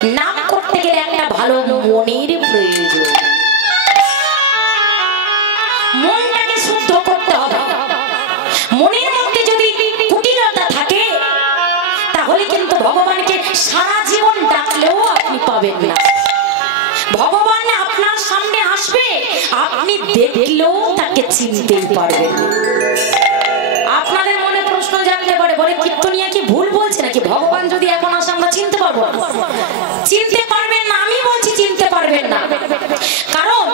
নাম করতে গেলে একটা ভালো মনের প্রয়োজন। মনটাকে শুদ্ধ করতে হবে। মনের মধ্যে যদি কুটিলতা থাকে তাহলে কিন্তু ভগবানকে সারা জীবন ডাকলেও আপনি পাবেন না। ভগবান আপনার সামনে আসবে, আপনি দেখলেও তাকে চিনতেই পারবেন না। আপনাদের মনে প্রশ্ন জানতে পারে, বলে কীর্তনিয়া কি ভুল বলছে নাকি? ভগবান যদি এখন আসে আমরা চিনতে পারবো না? চিনতে পারবেন না। আমি বলছি চিনতে পারবেন না, কারণ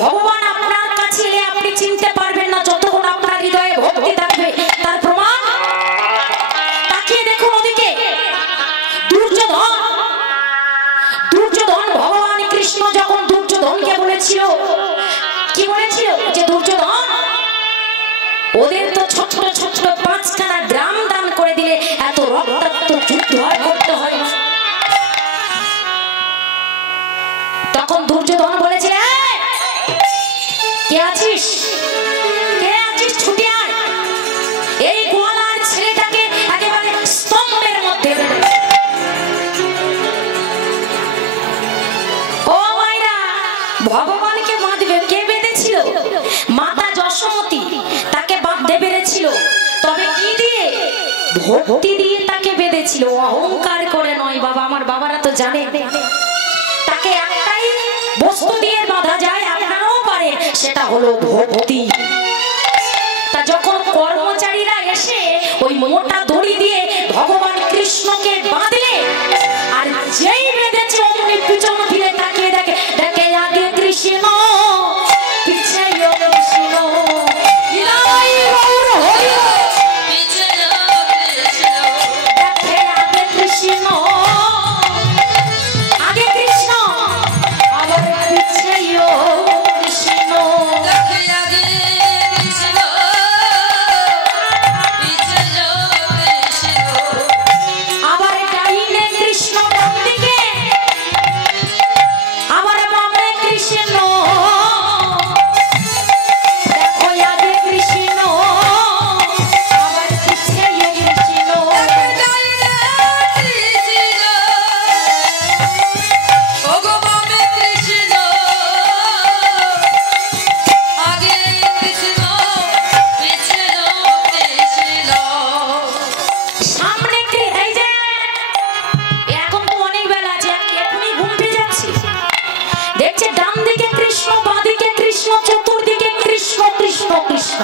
ভগবান আপনার কাছে এলে আপনি চিনতে পারবেন না যতক্ষণ আপনার হৃদয়ে ভক্তি থাকবে। তার প্রমাণ তাকিয়ে দেখুন ওদিকে। দুর্যোধন ভগবান কৃষ্ণ যখন দুর্যোধনকে বলেছিল, কি বলেছিল? যে দুর্যোধন, ওদের তো ছোট ছোট 5খানা গ্রাম দান করে দিলে এত রক্তাক্ত যুদ্ধ করতে হয় না। তখন দুর্যোধন বলেছিল, কে আছিস, কে আছিস, ছুটে আয়, এই গোয়ালার ছেলেটাকে একেবারে স্তম্ভের মধ্যে। ও মাইরা, ভগবানকে বাঁধবে কে বেঁধেছিল? মাতা যশোমতী তাকে বাঁধতে পেরেছিল, তবে কি দিয়ে? ভক্তি দিয়ে তাকে বেঁধেছিল, অহংকার করে নয়। বাবা, আমার বাবারা তো জানে তাকে একটাই বস্তু দিয়ে বাঁধা যায়, আপনারাও পারে, সেটা হলো ভক্তি। তা যখন কর্মচারীরা এসে ওই মোটা দড়ি দিয়ে ভগবান কৃষ্ণকে বাঁধলে, আর যেই বেঁধেছে অমনি পিছন ফিরে তাকিয়ে দেখে, দেখে আগে কৃষ্ণ, পিছে কৃষ্ণ,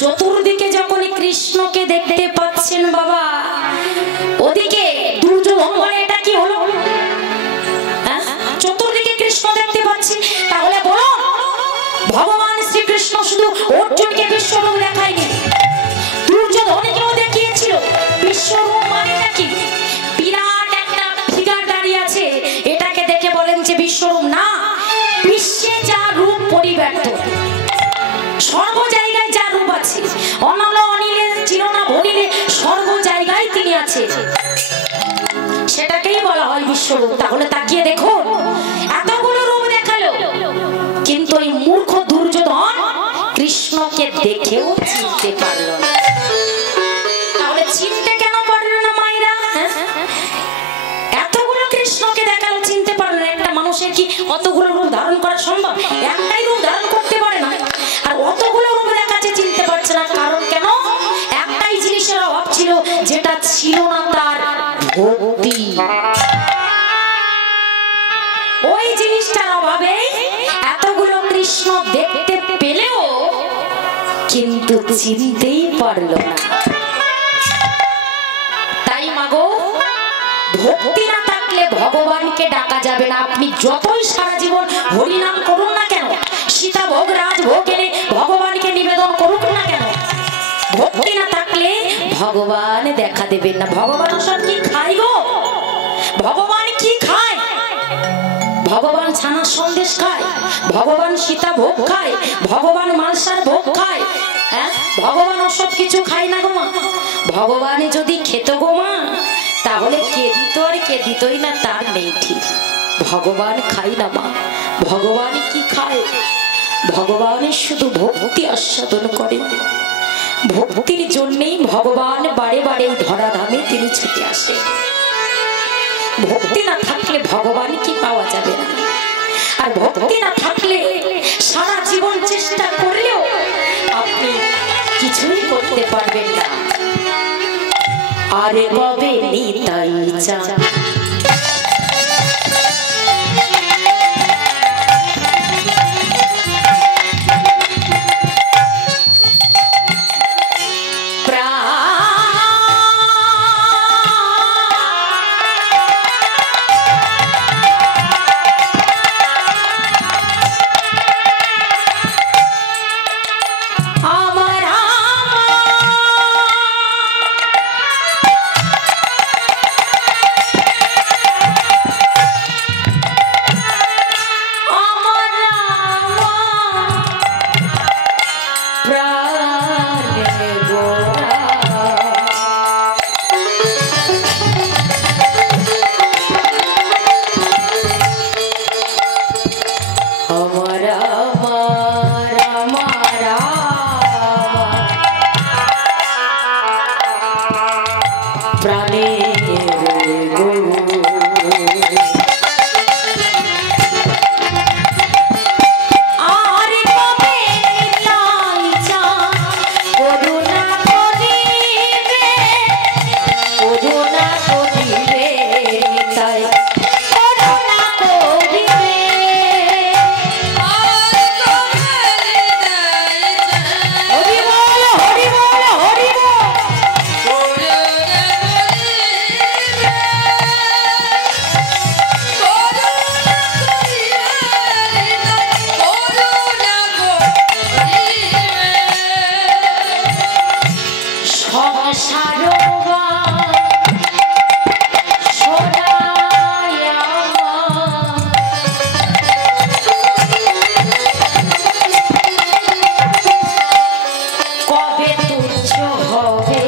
চতুর্দিকে যখন কৃষ্ণকে দেখতে পাচ্ছেন বাবা, ওদিকে দুর্যোধন বলে, এটা কি হলো? চতুর্দিকে কৃষ্ণ দেখতে পাচ্ছি, তাহলে বলো ভগবান শ্রীকৃষ্ণ শুধু অর্জুনকে বিশ্বরূপ দেখায়নি, দুর্যোধনকেও দেখিয়েছিল। বিশ্বরূপ মানে কি? বিরাট একটা ফিগার দাঁড়িয়ে আছে, এটাকে দেখে বলেন যে বিশ্বরূপ না। বিশ্বে যা রূপ পরিব্যক্ত, সর্ব জায়গায় যা রূপ আছে, অনল অনিলে চিরনা ভনিলে সর্ব জায়গায় তিনি আছে, সেটাকেই বলা হয় বিশ্বরূপ। তাহলে তাকিয়ে দেখুন, এতগুলো রূপ দেখালো, কিন্তু এই মূর্খ দুর্যোধন কৃষ্ণকে দেখেও চিনতে পারল না। তাহলে চিনতে কেন পারলো না মায়েরা? এতগুলো কৃষ্ণকে দেখালো, চিনতে পারলো না। একটা মানুষের কি অতগুলো রূপ ধারণ করা সম্ভব? একটাই রূপ ধারণ করতে পারে না, আর অতগুলো রূপ দেখাচ্ছে, চিনতে পারছে না। কারণ কেন? একটাই জিনিসের অভাব ছিল, যেটা ছিল না তার ভক্তি। ওই জিনিসটার অভাবে এতগুলো কৃষ্ণ দেখতে পেলেও কিন্তু চিনতেই পারল না। তাই মাগো, ভক্তি না থাকলে ভগবানকে ডাকা যাবে না। আপনি যতই সারা জীবন হরিনাম করুন না কেন, সীতা ভোগ রাজভোগ এনে ভগবানকে নিবেদন করুন না কেন, ভক্তি না থাকলে ভগবান দেখা দেবেন না। ভগবান সব কি খায় গো? ভগবান কি খায়? ভগবান ছানার সন্দেশ খায়, ভগবান সীতা ভোগ খায়, ভগবান মালসার ভোগ খায়। ভগবান ওসব কিছু খায় না গো মা। ভগবান যদি খেত গো মা, তাহলে কে দিত আর কে দিতই না তার নেই ঠিক। ভগবান খায় না মা। ভগবান কি খায়? ভগবানের শুধু ভক্তি আস্বাদন করে। ভক্তির জন্যই ভগবান বারে বারে ধরাধামে তিনি ছুটে আসে। ভক্তি না থাকলে ভগবান কি পাওয়া যাবে না। আর ভক্তি না থাকলে সারা জীবন চেষ্টা করলেও আপনি কিছুই করতে পারবেন না। আরে কবে নিতাই চা কবে তুচ্ছ হবে